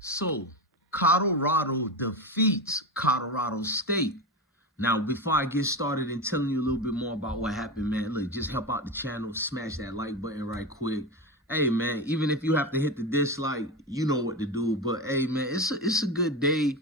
So, Colorado defeats Colorado State. Now, before I get started and telling you a little bit more about what happened, man, look, just help out the channel, smash that like button right quick. Hey, man, even if you have to hit the dislike, you know what to do. But, hey, man, it's a good day.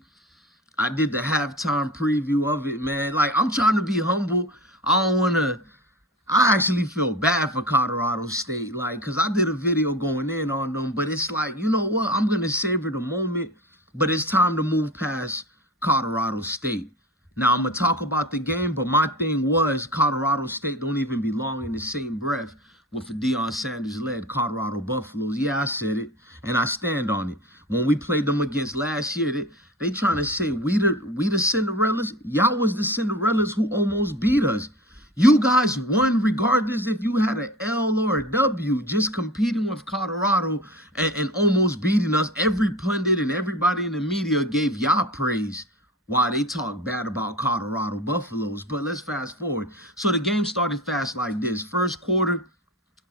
I did the halftime preview of it, man. Like, I'm trying to be humble. I actually feel bad for Colorado State, like, because I did a video going in on them, but it's like, you know what? I'm going to savor the moment, but it's time to move past Colorado State. Now, I'm going to talk about the game, but my thing was Colorado State don't even belong in the same breath with the Deion Sanders-led Colorado Buffaloes. Yeah, I said it, and I stand on it. When we played them against last year, they trying to say we the Cinderellas. Y'all was the Cinderellas who almost beat us. You guys won regardless if you had an L or a W, just competing with Colorado and almost beating us. Every pundit and everybody in the media gave y'all praise while they talk bad about Colorado Buffaloes. But let's fast forward. So the game started fast like this. First quarter,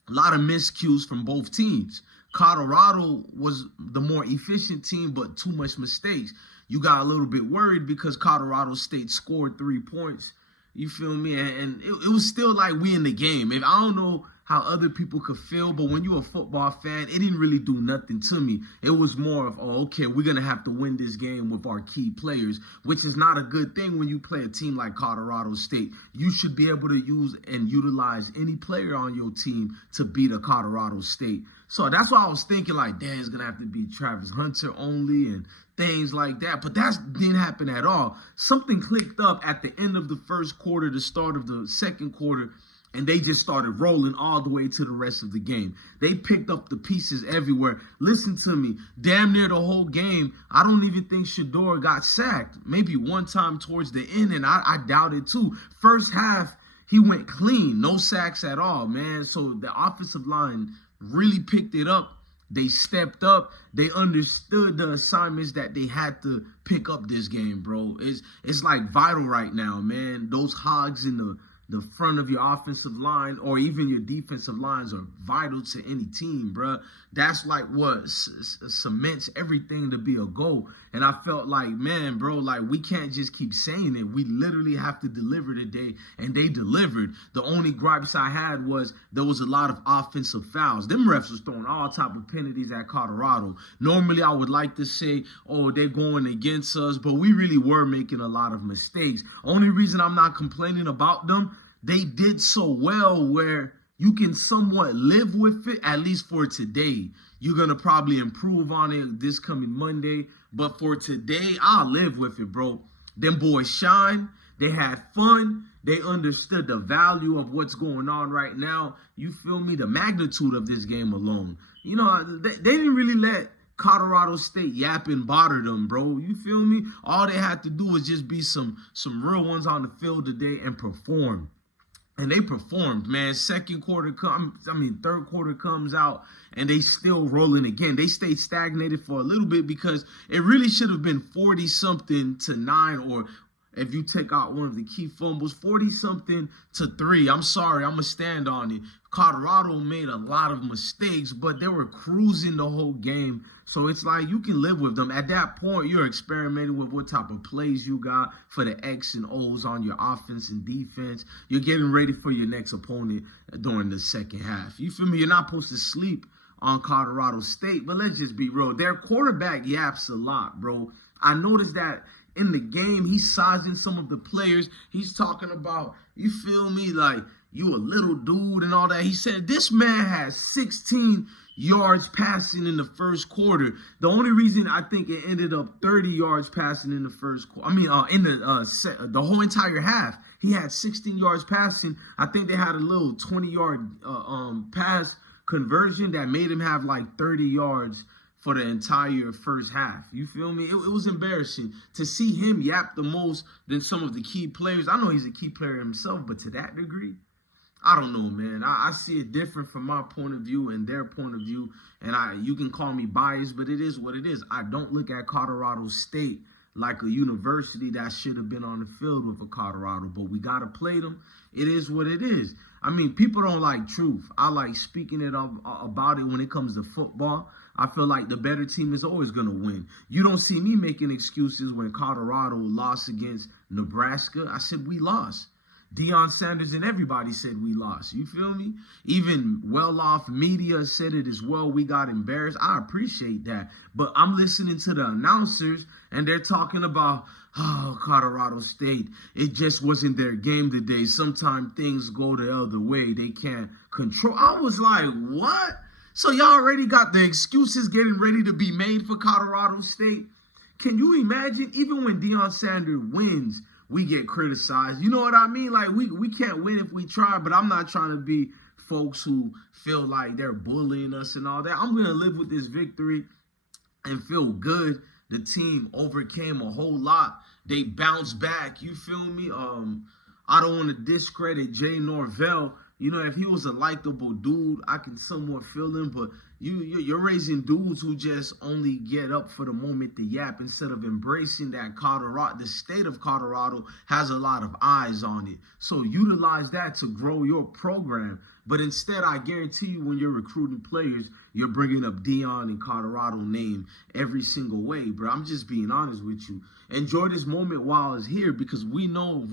a lot of miscues from both teams. Colorado was the more efficient team, but too much mistakes. You got a little bit worried because Colorado State scored 3 points. You feel me? And it was still like we in the game. If I don't know how other people could feel, but when you're a football fan, it didn't really do nothing to me. It was more of, oh, okay, we're going to have to win this game with our key players, which is not a good thing when you play a team like Colorado State. You should be able to use and utilize any player on your team to beat a Colorado State. So that's why I was thinking, like, damn, it's going to have to be Travis Hunter only and things like that. But that didn't happen at all. Something clicked up at the end of the first quarter, the start of the second quarter, and they just started rolling all the way to the rest of the game. They picked up the pieces everywhere. Listen to me. Damn near the whole game, I don't even think Shedeur got sacked. Maybe one time towards the end, and I doubt it too. First half, he went clean. No sacks at all, man. So the offensive line really picked it up. They stepped up. They understood the assignments that they had to pick up this game, bro. It's like vital right now, man. Those hogs in the front of your offensive line or even your defensive lines are vital to any team, bro. That's like what cements everything to be a goal. And I felt like, man, bro, like we can't just keep saying it. We literally have to deliver today, and they delivered. The only gripes I had was there was a lot of offensive fouls. Them refs was throwing all type of penalties at Colorado. Normally, I would like to say, oh, they're going against us, but we really were making a lot of mistakes. Only reason I'm not complaining about them, they did so well where you can somewhat live with it, at least for today. You're going to probably improve on it this coming Monday. But for today, I'll live with it, bro. Them boys shine. They had fun. They understood the value of what's going on right now. You feel me? The magnitude of this game alone. You know, they didn't really let Colorado State yap and bother them, bro. You feel me? All they had to do was just be some real ones on the field today and perform. And they performed, man. Third quarter comes out, and they still rolling again. They stayed stagnated for a little bit because it really should have been 40-something to 9, or if you take out one of the key fumbles, 40-something to 3. I'm sorry, I'm going to stand on it. Colorado made a lot of mistakes, but they were cruising the whole game. So it's like you can live with them. At that point, you're experimenting with what type of plays you got for the X and O's on your offense and defense. You're getting ready for your next opponent during the second half. You feel me? You're not supposed to sleep on Colorado State, but let's just be real. Their quarterback yaps a lot, bro. I noticed that in the game, he's sizing some of the players. He's talking about, you feel me, like you a little dude and all that. He said this man has 16 yards passing in the first quarter. The only reason I think it ended up 30 yards passing in the first quarter, in the whole entire half, he had 16 yards passing. I think they had a little 20-yard pass conversion that made him have like 30 yards for the entire first half. You feel me? It was embarrassing to see him yap the most than some of the key players. I know he's a key player himself, but to that degree, I don't know, man. I see it different from my point of view and their point of view. And you can call me biased, but it is what it is. I don't look at Colorado State like a university that should have been on the field with a Colorado, but we got to play them. It is what it is. I mean, people don't like truth. I like speaking about it when it comes to football. I feel like the better team is always going to win. You don't see me making excuses when Colorado lost against Nebraska. I said we lost. Deion Sanders and everybody said we lost. You feel me? Even well-off media said it as well. We got embarrassed. I appreciate that. But I'm listening to the announcers, and they're talking about, oh, Colorado State, it just wasn't their game today. Sometimes things go the other way. They can't control. I was like, what? So y'all already got the excuses getting ready to be made for Colorado State? Can you imagine? Even when Deion Sanders wins, we get criticized. You know what I mean? Like, we can't win if we try, but I'm not trying to be folks who feel like they're bullying us and all that. I'm going to live with this victory and feel good. The team overcame a whole lot. They bounced back. You feel me? I don't want to discredit Jay Norvell. You know, if he was a likable dude, I can somewhat feel him, but you're raising dudes who just only get up for the moment to yap instead of embracing that Colorado, the state of Colorado has a lot of eyes on it. So utilize that to grow your program. But instead, I guarantee you when you're recruiting players, you're bringing up Deion and Colorado name every single way, bro. I'm just being honest with you. Enjoy this moment while it's here because we know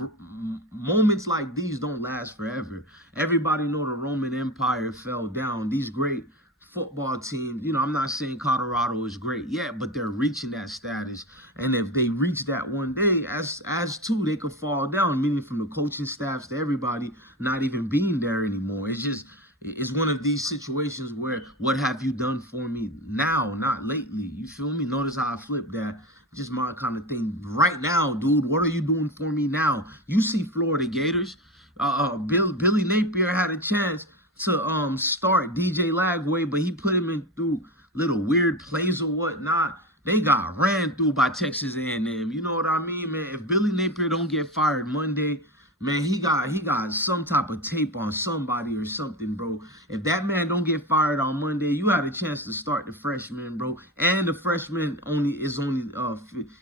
moments like these don't last forever. Everybody know the Roman Empire fell down. These great football teams, you know, I'm not saying Colorado is great yet, but they're reaching that status. And if they reach that one day, as two, they could fall down, meaning from the coaching staffs to everybody not even being there anymore. It's one of these situations where what have you done for me now, not lately? You feel me? Notice how I flipped that. Just my kind of thing. Right now, dude, what are you doing for me now? You see Florida Gators. Billy Napier had a chance to start DJ Lagway, but he put him in through little weird plays or whatnot. They got ran through by Texas A&M. You know what I mean, man? If Billy Napier don't get fired Monday, man, he got some type of tape on somebody or something, bro. If that man don't get fired on Monday, you had a chance to start the freshman, bro. And the freshman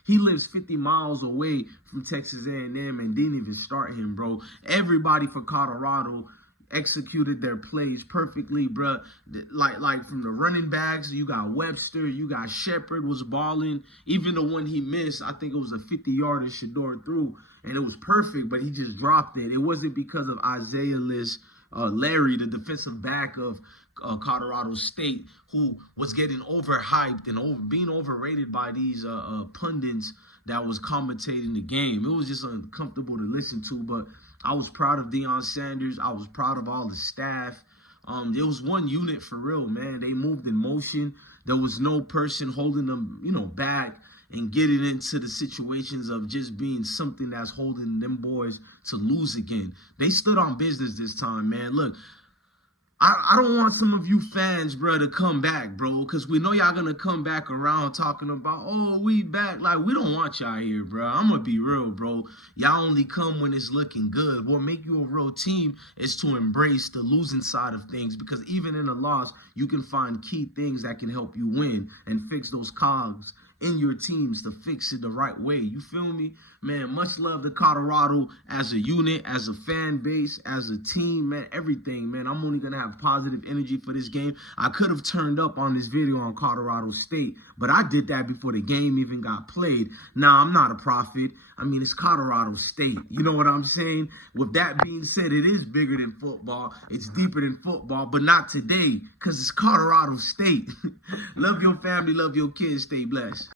he lives 50 miles away from Texas A&M and didn't even start him, bro. Everybody for Colorado executed their plays perfectly, bro. Like from the running backs, you got Webster, you got Shepard was balling. Even the one he missed, I think it was a 50-yarder Shador threw, and it was perfect, but he just dropped it. It wasn't because of Isaiah Larry, the defensive back of Colorado State, who was getting overhyped and being overrated by these pundits that was commentating the game. It was just uncomfortable to listen to, but I was proud of Deion Sanders. I was proud of all the staff. It was one unit for real, man. They moved in motion. There was no person holding them, back and getting into the situations of just being something that's holding them boys to lose again. They stood on business this time, man. Look, I don't want some of you fans, bro, to come back, bro, because we know y'all going to come back around talking about, oh, we back. Like, we don't want y'all here, bro. I'm going to be real, bro. Y'all only come when it's looking good. What make you a real team is to embrace the losing side of things, because even in a loss, you can find key things that can help you win and fix those cogs in your teams to fix it the right way. You feel me? Man, much love to Colorado as a unit, as a fan base, as a team, man, everything, man. I'm only going to have positive energy for this game. I could have turned up on this video on Colorado State, but I did that before the game even got played. Now, I'm not a prophet. I mean, it's Colorado State. You know what I'm saying? With that being said, it is bigger than football. It's deeper than football, but not today because it's Colorado State. Love your family. Love your kids. Stay blessed.